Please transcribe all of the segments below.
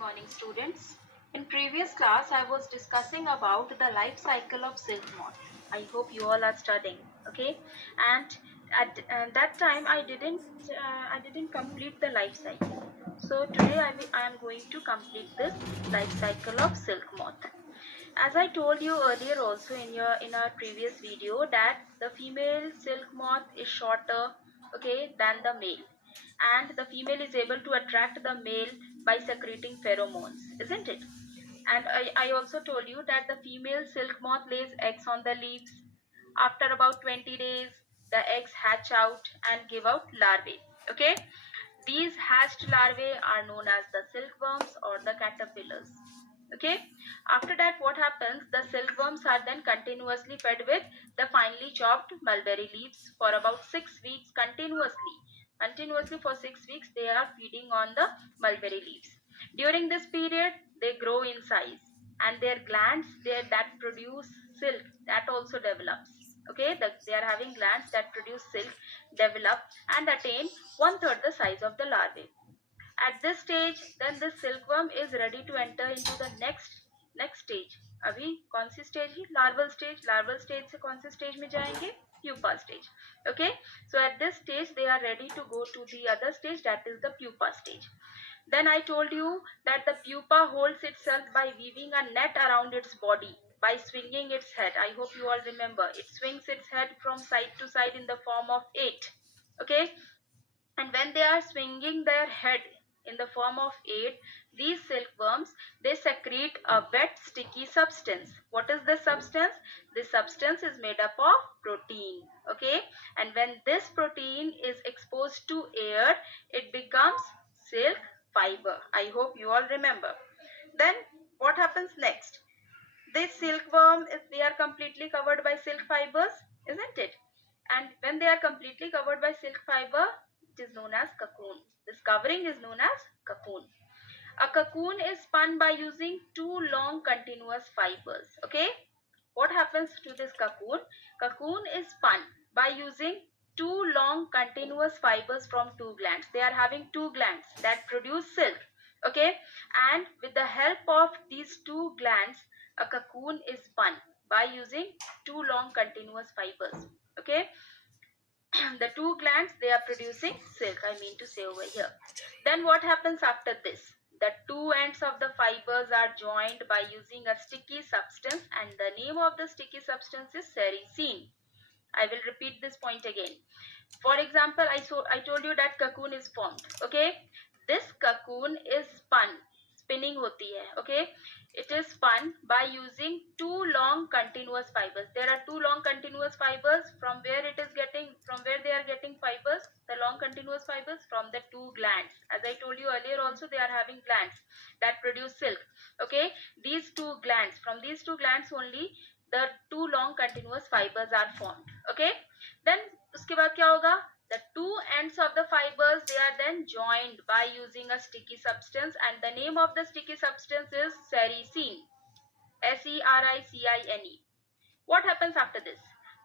Morning students. In previous class I was discussing about the life cycle of silk moth. I hope you all are studying, okay? And at that time I didn't complete the life cycle. So today I am going to complete this life cycle of silk moth. As I told you earlier also in our previous video that the female silk moth is shorter, okay, than the male, and the female is able to attract the male by secreting pheromones, isn't it? And I also told you that the female silk moth lays eggs on the leaves. After about 20 days, the eggs hatch out and give out larvae. Okay, these hatched larvae are known as the silkworms or the caterpillars. Okay, after that what happens, the silkworms are then continuously fed with the finely chopped mulberry leaves for about 6 weeks continuously for 6 weeks they are feeding on the mulberry leaves. During this period they grow in size, and their glands that produce silk, that also develops. Okay, they are having glands that produce silk, develop and attain 1/3 the size of the larvae. At this stage then this silkworm is ready to enter into the next stage. अभी कौन सी stage है? Larval stage से कौन से stage में जाएंगे? Pupa stage. Okay, so at this stage they are ready to go to the other stage, that is the pupa stage. Then I told you that the pupa holds itself by weaving a net around its body by swinging its head. I hope you all remember. It swings its head from side to side in the form of 8. Okay, and when they are swinging their head in the form of 8, these silkworms, they secrete a wet sticky substance. What is this substance? This substance is made up of protein. Okay, and when this protein is exposed to air, it becomes silk fiber. I hope you all remember. Then what happens next? This silkworm, they are completely covered by silk fibers, isn't it? And when they are completely covered by silk fiber, it is known as cocoon. This covering is known as cocoon. A cocoon is spun by using 2 long continuous fibers. Okay, what happens to this cocoon? Cocoon is spun by using 2 long continuous fibers from 2 glands. They are having 2 glands that produce silk. Okay, and with the help of these 2 glands, a cocoon is spun by using 2 long continuous fibers. Okay, the 2 glands, they are producing silk, I mean to say over here. Then what happens after this? The 2 ends of the fibers are joined by using a sticky substance, and the name of the sticky substance is sericin. I will repeat this point again. For example, I told you that cocoon is formed. Okay, this cocoon is spinning hoti hai. Okay, it is spun by using 2 long continuous fibers. There are 2 long continuous fibers. From where they are getting fibers, the long continuous fibers? From the 2 glands. As I told you earlier also, they are having glands that produce silk. Okay, these 2 glands, from these 2 glands only the 2 long continuous fibers are formed. Okay, then uske baad kya hoga? The 2 ends of the fibers, they are then joined by using a sticky substance, and the name of the sticky substance is sericin. Sericine. What happens after this?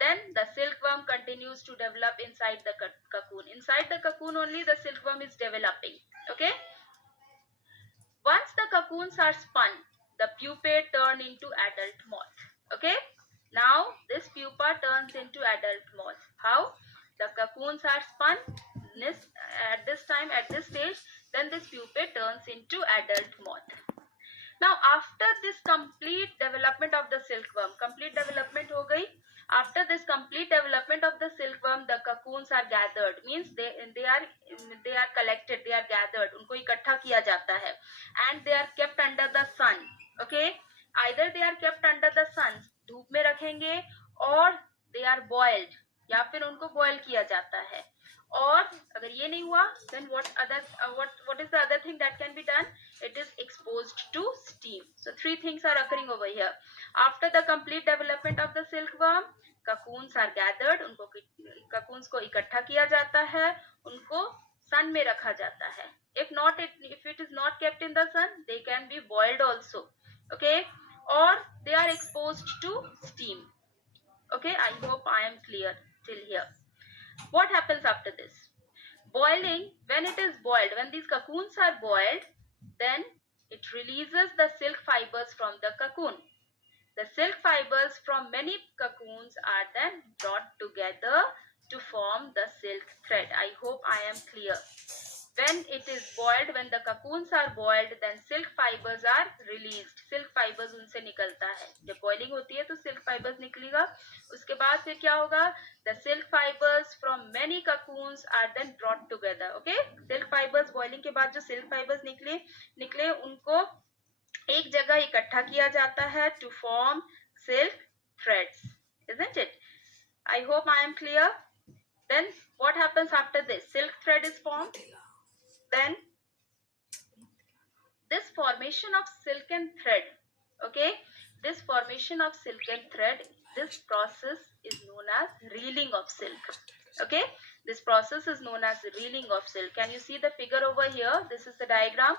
Then the silkworm continues to develop inside the cocoon. Inside the cocoon only the silkworm is developing. Okay, once the cocoons are spun, the pupae turn into adult moth. Okay, now this pupa turns into adult moth. How? The cocoons are spun at this stage, then this pupae turns into adult moth. Now after this complete development of the silkworm, complete development हो गई. After this complete development of the silkworm, the cocoons are gathered. Means they are collected, they are gathered. उनको इकट्ठा किया जाता है, and they are kept under the sun. Okay, either they are kept under the sun, धूप में रखेंगे, or they are boiled, या फिर उनको boil किया जाता है. और अगर ये नहीं हुआ, then what is the other thing that can be done? It is exposed to steam. So 3 things are occurring over here. After the complete development of the silkworm, cocoons are gathered. cocoons को इकट्ठा किया जाता है, उनको sun में रखा जाता है. If it is not kept in the sun, they can be boiled also. Okay, or they are exposed to steam. Okay, I hope I am clear till here. What happens after this? Boiling, when it is boiled, when these cocoons are boiled, then It releases the silk fibers from the cocoon. The silk fibers from many cocoons are then brought together to form the silk thread. I hope I am clear. When it is boiled, when the cocoons are boiled, then silk fibers are released. Silk fibers उनसे निकलता है. जब boiling होती है तो silk fibers निकलेगा. उसके बाद फिर क्या होगा? The silk fibers from many cocoons are then brought together. Okay? Silk fibers boiling के बाद जो silk fibers निकले उनको एक जगह इकट्ठा किया जाता है to form silk threads. Isn't it? I hope I am clear. Then what happens after this? Silk thread is formed. Then this formation of silken thread, okay, this formation of silken thread, this process is known as reeling of silk. Okay, this process is known as reeling of silk. Can you see the figure over here? This is the diagram.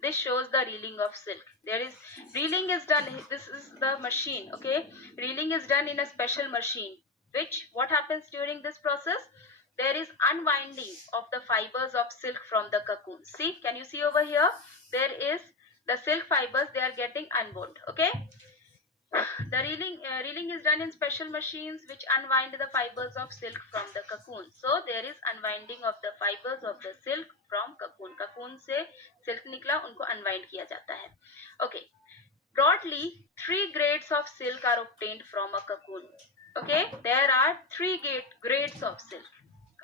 This shows the reeling of silk. Reeling is done, this is the machine, okay. Reeling is done in a special machine, which, what happens during this process? There is unwinding of the fibers of silk from the cocoon. See, can you see over here? There is the silk fibers, they are getting unwound, okay. The reeling is done in special machines which unwind the fibers of silk from the cocoon. So there is unwinding of the fibers of the silk from cocoon. Cocoon से silk निकला, उनको unwind किया जाता है. Okay. Broadly, 3 grades of silk are obtained from a cocoon. Okay, there are 3 grades of silk.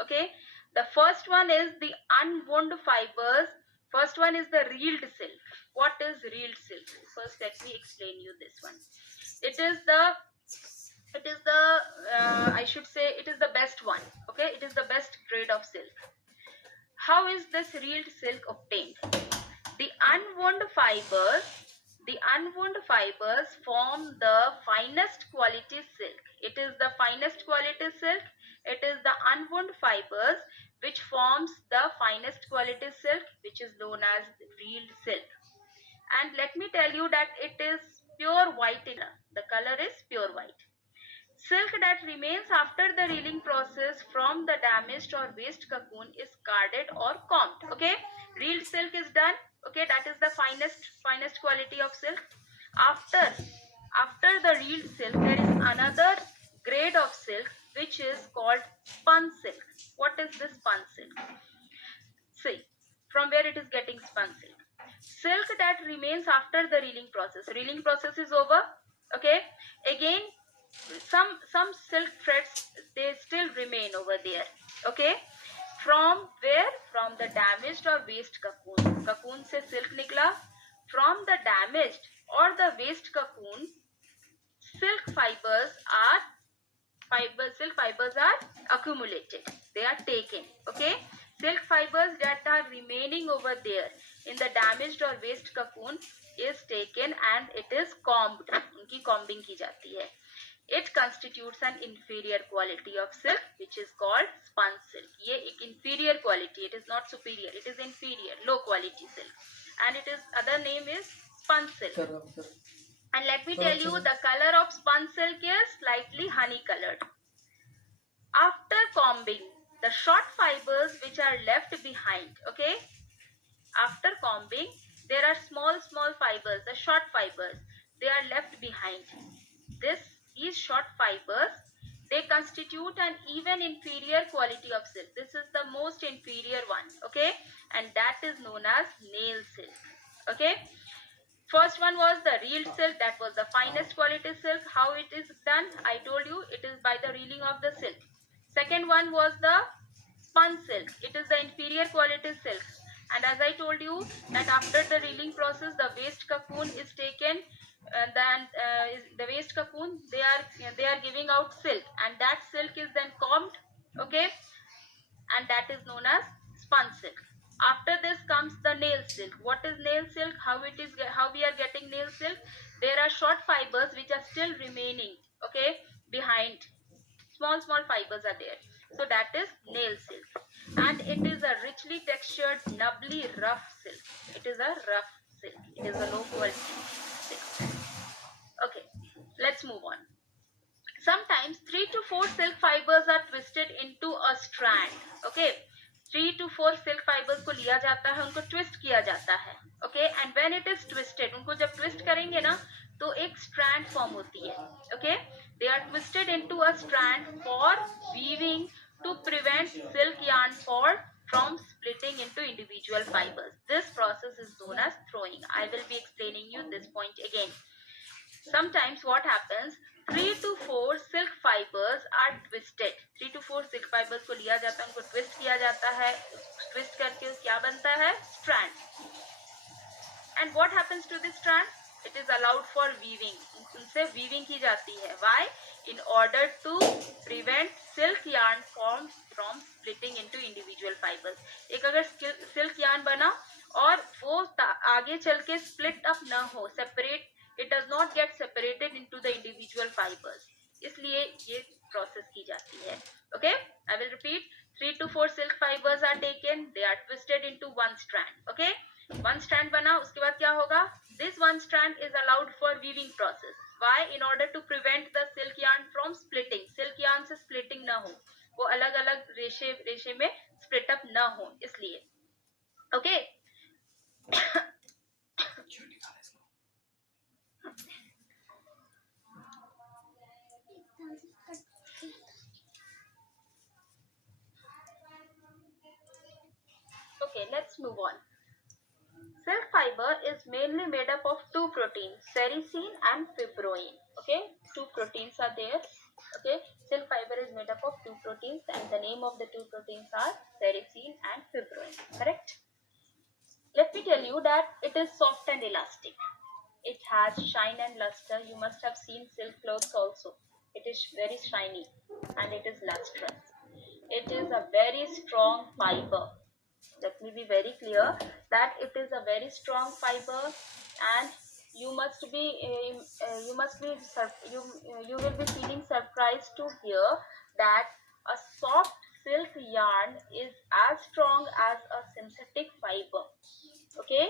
Okay, the first one is the unwound fibers. First one is the reeled silk. What is reeled silk? First, let me explain you this one. It is the I should say it is the best one. Okay, it is the best grade of silk. How is this reeled silk obtained? The unwound fibers form the finest quality silk. It is the finest quality silk. It is the unwound fibers which forms the finest quality silk, which is known as reeled silk. And let me tell you that it is pure white in color. The color is pure white. Silk that remains after the reeling process from the damaged or waste cocoon is carded or combed. Okay, reeled silk is done. Okay, that is the finest quality of silk. After the reeled silk, there is another grade of silk which is called spun silk. What is this spun silk? See, from where it is getting spun silk. Silk that remains after the reeling process. Reeling process is over. Okay, again some silk threads, they still remain over there. Okay, from where? From the damaged or waste cocoon. Cocoon se silk nikla. From the damaged or the waste cocoon, silk fibers are accumulated. They are taken. Okay, silk fibers that are remaining over there in the damaged or waste cocoon is taken and it is combed. उनकी combing की जाती है. It constitutes an inferior quality of silk which is called spun silk. ये एक inferior quality. It is not superior. It is inferior, low quality silk, and it is other name is spun silk. And let me tell you, the color of spun silk is slightly honey colored. After combing, the short fibers which are left behind, okay, after combing, there are small fibers, the short fibers, they are left behind. These short fibers, they constitute an even inferior quality of silk. This is the most inferior one, okay, and that is known as nail silk. Okay, first one was the reeled silk, that was the finest quality silk. How it is done? I told you, it is by the reeling of the silk. Second one was the spun silk. It is the inferior quality silk, and as I told you that after the reeling process, the waste cocoon is taken, and then the waste cocoon, they are giving out silk, and that silk is then combed, okay, and that is known as spun silk. After this comes the nail silk. What is nail silk? How we are getting nail silk? There are short fibers which are still remaining, okay, behind. Small fibers are there. So that is nail silk, and it is a richly textured, nubbly, rough silk. It is a rough silk. It is a low quality silk. Okay, let's move on. Sometimes 3 to 4 silk fibers are twisted into a strand. Okay, 3 to 4 silk fibers को लिया जाता है, उनको twist किया जाता है. Okay, and when it is form होती है. Okay, they are twisted into a strand for weaving to prevent silk yarn from splitting into individual fibers. This process is known as throwing. I will be explaining you this point again. Sometimes what happens, 3 to 4 silk fibers are twisted. 3 to 4 silk fibers को लिया जाता है, उनको twist किया जाता है. Twist करके क्या बनता है? Strand. And what happens to this strand? It is allowed for weaving. उनसे weaving की जाती है. Why? In order to prevent silk yarn from splitting into individual fibers. एक अगर silk yarn बना और वो आगे चल के split up ना हो, separate, it does not get separated into the individual fibers. इसलिए ये process की जाती है. Okay, I will repeat. 3 to 4 silk fibers are taken. They are twisted into one strand. Okay, one strand बना, उसके बाद क्या होगा? This one strand is allowed for weaving process. Why? In order to prevent the silk yarn from splitting. Silk yarn से splitting ना हो, वो अलग अलग रेशे में split up ना हो, इसलिए. Okay. Okay, let's move on. Silk fiber is mainly made up of two proteins, sericin and fibroin. Okay, two proteins are there. Okay, silk fiber is made up of two proteins and the name of the two proteins are sericin and fibroin. Correct? Let me tell you that it is soft and elastic. It has shine and luster. You must have seen silk clothes also. It is very shiny and it is lustrous. It is a very strong fiber. Let me be very clear that it is a very strong fiber, and you will be feeling surprised to hear that a soft silk yarn is as strong as a synthetic fiber. Okay,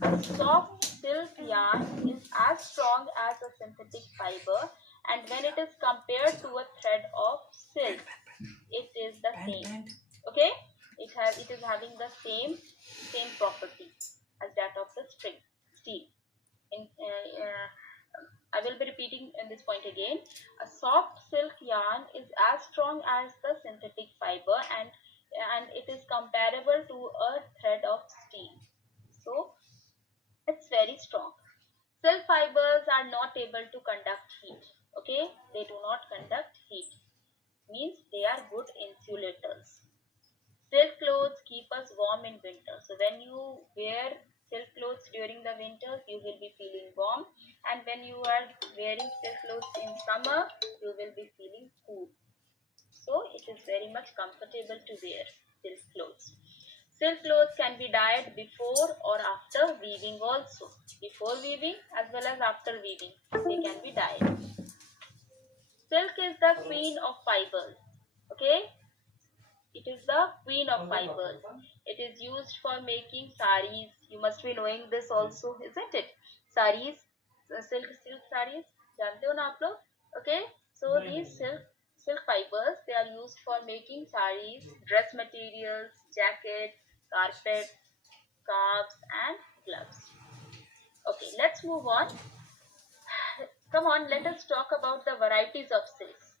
a soft silk yarn is as strong as a synthetic fiber, and when it is compared to a thread of silk, it is the same. Okay, it is having the same property as that of the steel. I will be repeating this point again. A soft silk yarn is as strong as the synthetic fiber, and it is comparable to a thread of steel. So it's very strong. Silk fibers are not able to conduct heat. Okay, they do not conduct heat. Means they are good insulators. Silk clothes keep us warm in winter. So when you wear silk clothes during the winter, you will be feeling warm. And when you are wearing silk clothes in summer, you will be feeling cool. So it is very much comfortable to wear silk clothes. Silk clothes can be dyed before or after weaving also. Before weaving as well as after weaving, they can be dyed. Silk is the queen of fibers. Okay? It is the queen of fibers. It is used for making saris. You must be knowing this also, isn't it? Saris, silk saris. जानते हो ना आप लोग? Okay? So these silk fibers, they are used for making saris, dress materials, jackets, carpets, scarves, and gloves. Okay, let's move on. Come on, let us talk about the varieties of silks.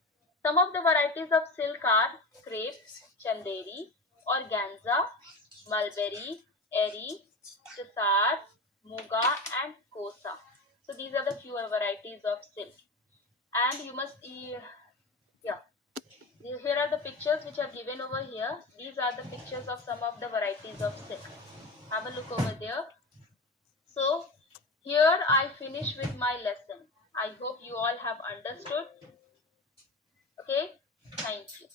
Some of the varieties of silk are crepe, chanderi, organza, mulberry, eri, tussar, muga, and kosa. So these are the fewer varieties of silk. And you must, yeah, here are the pictures which are given over here. These are the pictures of some of the varieties of silk. Have a look over there. So here I finish with my lesson. I hope you all have understood. Okay, thank you.